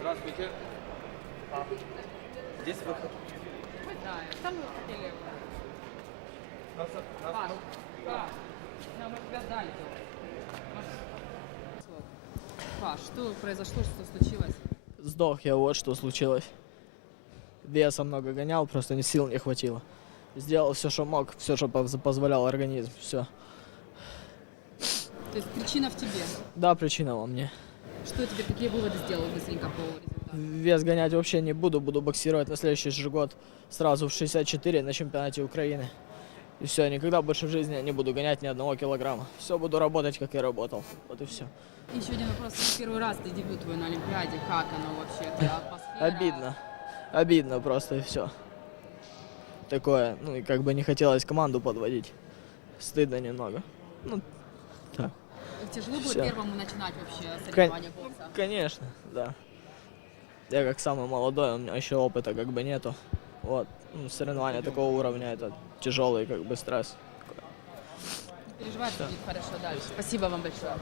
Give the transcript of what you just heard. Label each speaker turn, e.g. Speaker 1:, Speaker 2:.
Speaker 1: Здравствуйте.
Speaker 2: Здравствуйте. Здесь выход.
Speaker 1: Мы знаем. Там мы хотели...
Speaker 2: Нас, нас-
Speaker 1: Паш, Паш, нам мы тебя дали. Паш, что произошло, что случилось?
Speaker 3: Сдох я, вот что случилось. Веса много гонял, просто ни сил не хватило. Сделал все, что мог, все, что поз- позволял организм, все.
Speaker 1: То есть причина в тебе.
Speaker 3: Да, причина во мне.
Speaker 1: Что тебе, какие выводы сделал быстренько по результату?
Speaker 3: Вес гонять вообще не буду, буду боксировать на следующий же год сразу в 64 на чемпионате Украины. И все, никогда больше в жизни не буду гонять ни одного килограмма. Все, буду работать, как и работал. Вот и все.
Speaker 1: Еще один вопрос. Первый раз ты дебют твой на Олимпиаде. Как оно вообще? Атмосфера?
Speaker 3: Обидно. Обидно просто и все. Такое, ну и как бы не хотелось команду подводить. Стыдно немного. Ну, так.
Speaker 1: Тяжело было
Speaker 3: Всё.
Speaker 1: первому начинать вообще соревнования бокса?
Speaker 3: Конечно, да. Я как самый молодой, у меня еще опыта как бы нету. Вот. Ну, соревнования такого уровня это тяжелый как бы стресс.
Speaker 1: Все будет хорошо дальше. Спасибо вам большое.